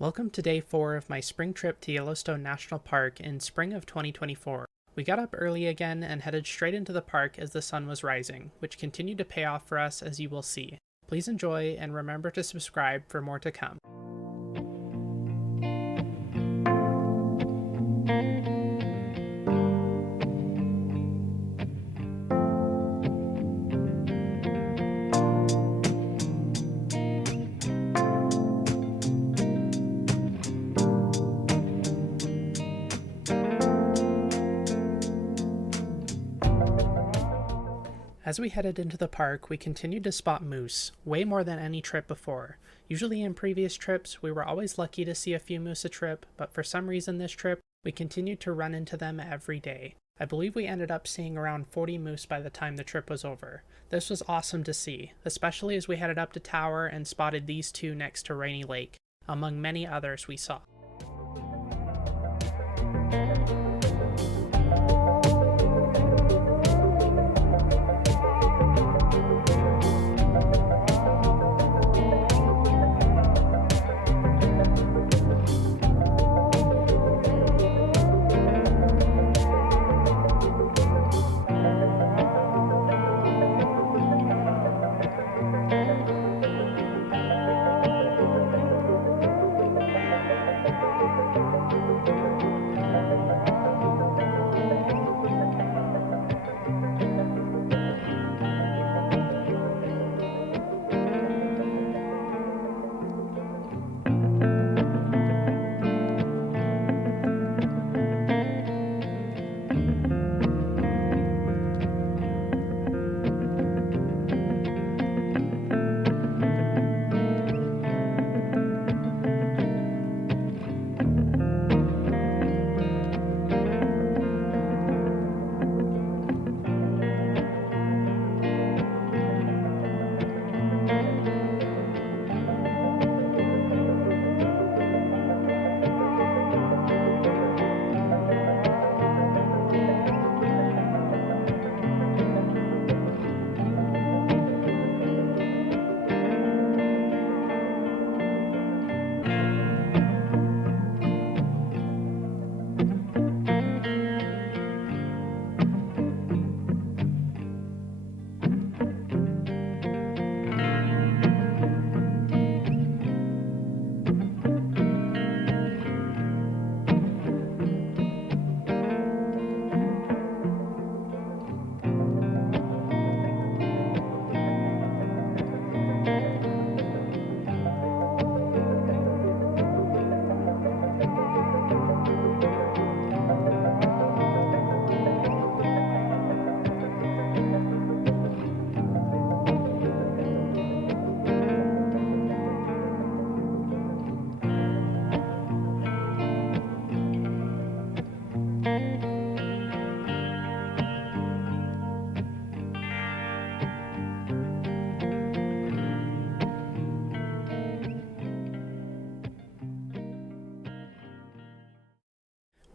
Welcome to day 4 of my spring trip to Yellowstone National Park in spring of 2024. We got up early again and headed straight into the park as the sun was rising, which continued to pay off for us as you will see. Please enjoy and remember to subscribe for more to come. As we headed into the park, we continued to spot moose, way more than any trip before. Usually in previous trips, we were always lucky to see a few moose a trip, but for some reason this trip, we continued to run into them every day. I believe we ended up seeing around 40 moose by the time the trip was over. This was awesome to see, especially as we headed up to Tower and spotted these two next to Rainy Lake, among many others we saw.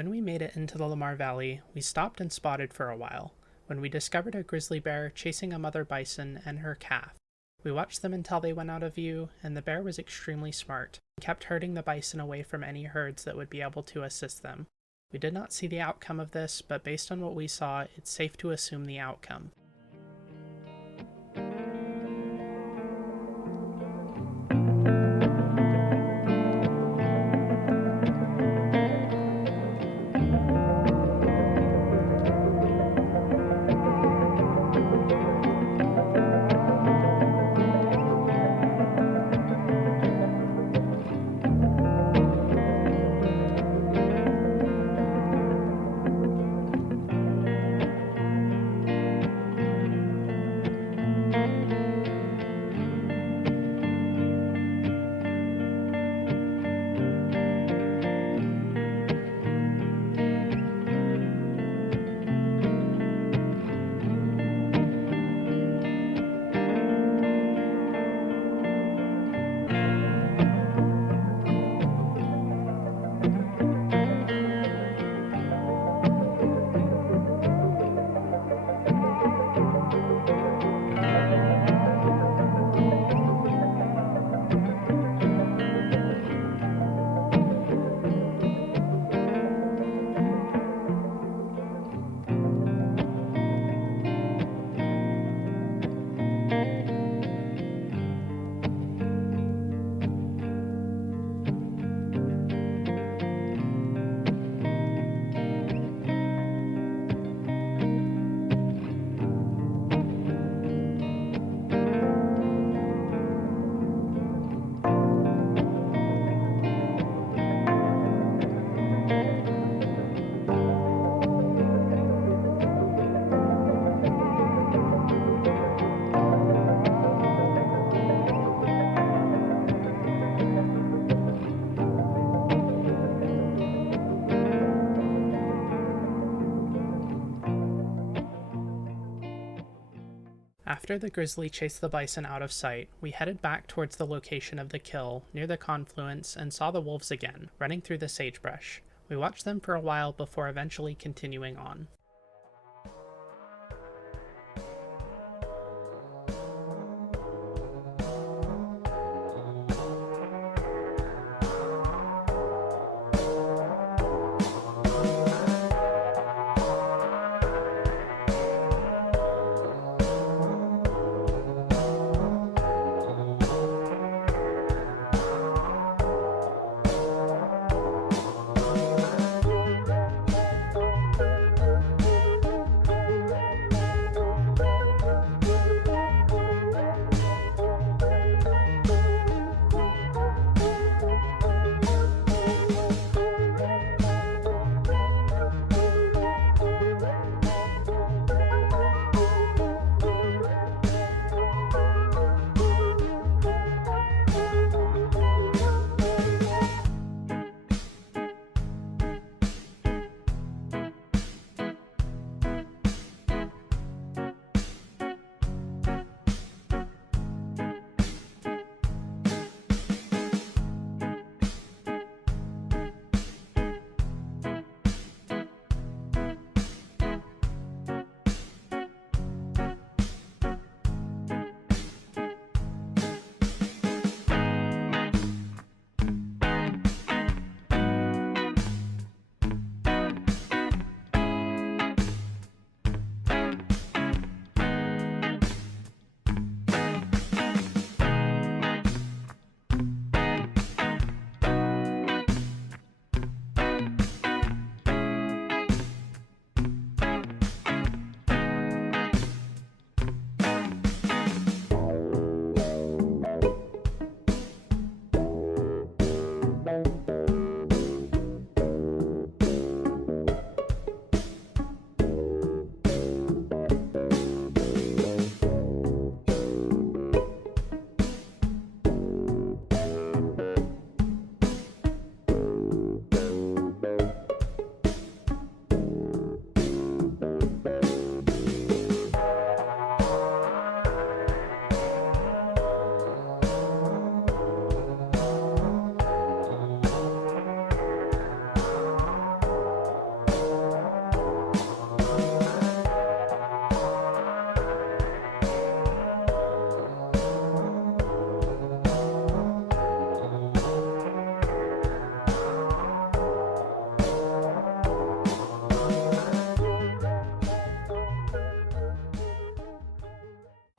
When we made it into the Lamar Valley, we stopped and spotted for a while, when we discovered a grizzly bear chasing a mother bison and her calf. We watched them until they went out of view, and the bear was extremely smart, and kept herding the bison away from any herds that would be able to assist them. We did not see the outcome of this, but based on what we saw, it's safe to assume the outcome. After the grizzly chased the bison out of sight, we headed back towards the location of the kill, near the confluence, and saw the wolves again, running through the sagebrush. We watched them for a while before eventually continuing on.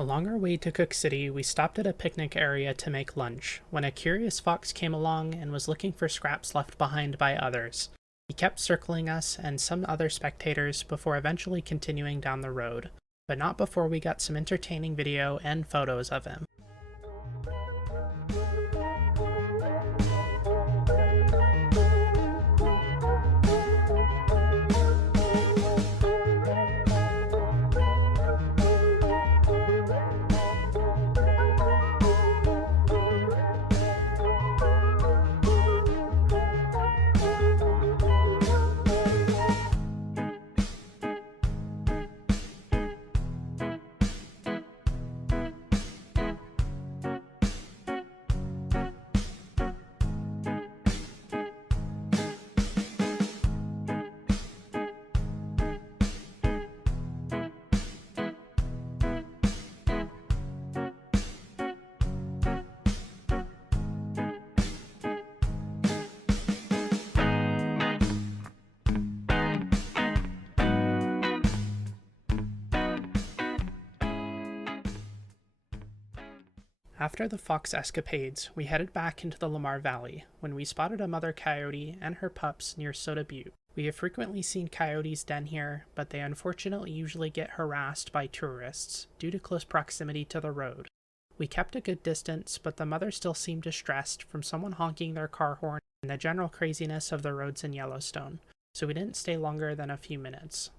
Along our way to Cook City, we stopped at a picnic area to make lunch, when a curious fox came along and was looking for scraps left behind by others. He kept circling us and some other spectators before eventually continuing down the road, but not before we got some entertaining video and photos of him. After the fox escapades, we headed back into the Lamar Valley, when we spotted a mother coyote and her pups near Soda Butte. We have frequently seen coyotes den here, but they unfortunately usually get harassed by tourists, due to close proximity to the road. We kept a good distance, but the mother still seemed distressed from someone honking their car horn and the general craziness of the roads in Yellowstone, so we didn't stay longer than a few minutes.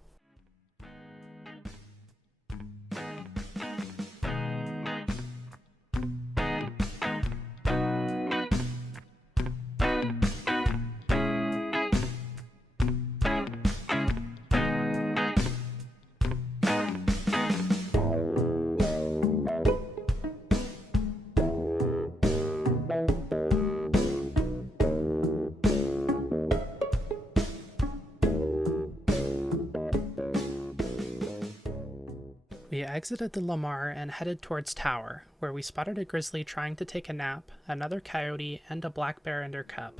We exited the Lamar and headed towards Tower, where we spotted a grizzly trying to take a nap, another coyote, and a black bear and her cub.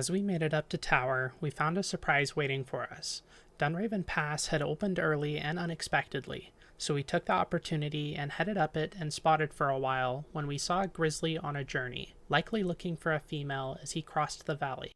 As we made it up to Tower, we found a surprise waiting for us. Dunraven Pass had opened early and unexpectedly, so we took the opportunity and headed up it and spotted for a while when we saw a grizzly on a journey, likely looking for a female as he crossed the valley.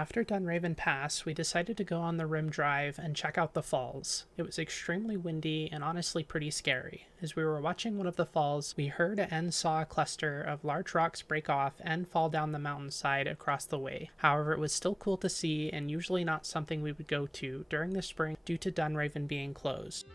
After Dunraven Pass, we decided to go on the Rim Drive and check out the falls. It was extremely windy and honestly pretty scary. As we were watching one of the falls, we heard and saw a cluster of large rocks break off and fall down the mountainside across the way. However, it was still cool to see and usually not something we would go to during the spring due to Dunraven being closed.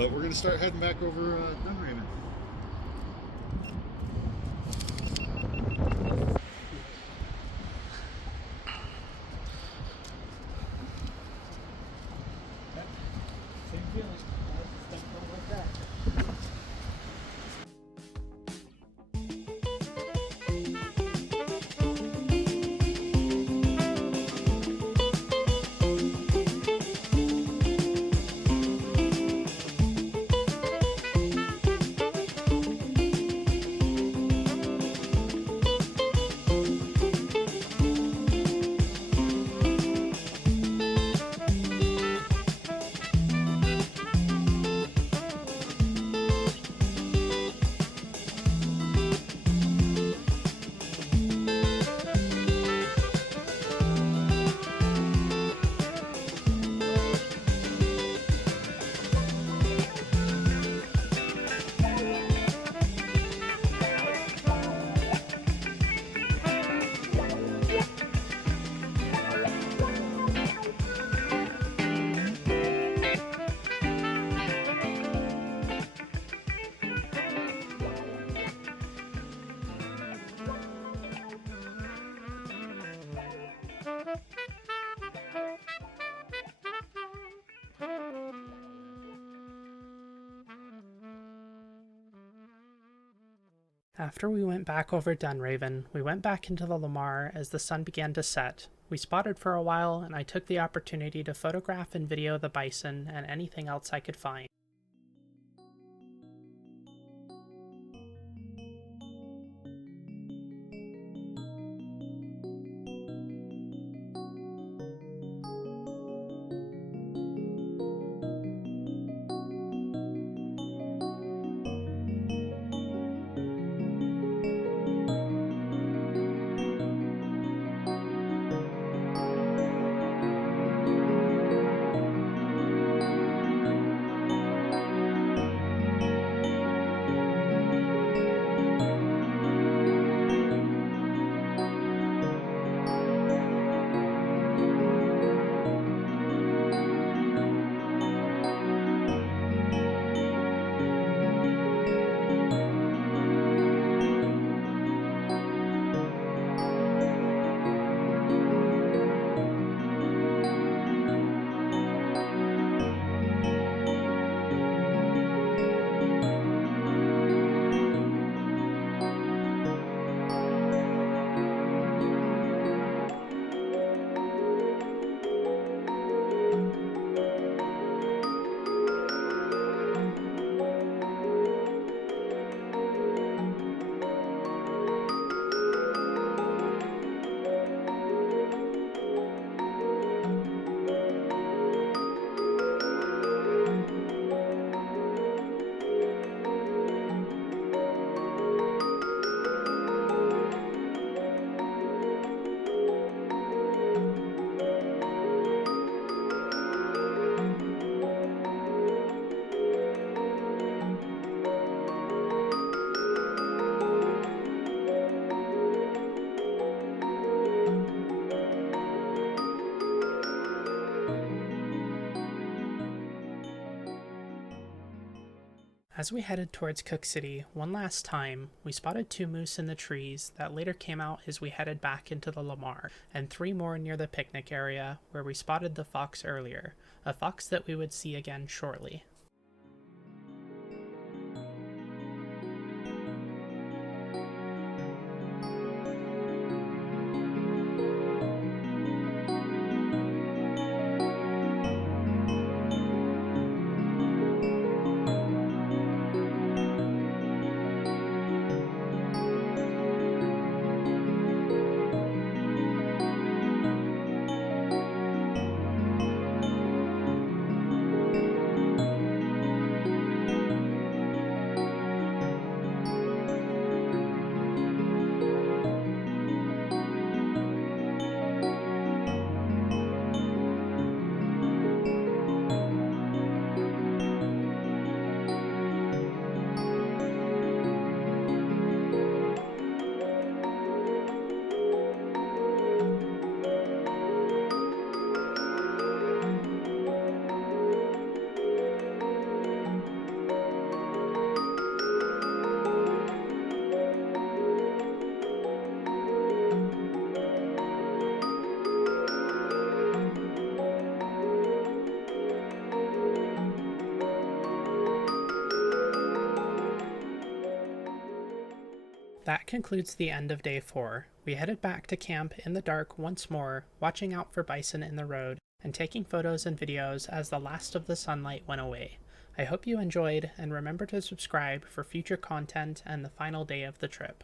But we're going to start heading back over Dunraven. Same feeling. Like that. After we went back over Dunraven, we went back into the Lamar as the sun began to set. We spotted for a while, and I took the opportunity to photograph and video the bison and anything else I could find. As we headed towards Cook City one last time, we spotted 2 moose in the trees that later came out as we headed back into the Lamar, and 3 more near the picnic area where we spotted the fox earlier, a fox that we would see again shortly. That concludes the end of day 4. We headed back to camp in the dark once more, watching out for bison in the road, and taking photos and videos as the last of the sunlight went away. I hope you enjoyed, and remember to subscribe for future content and the final day of the trip.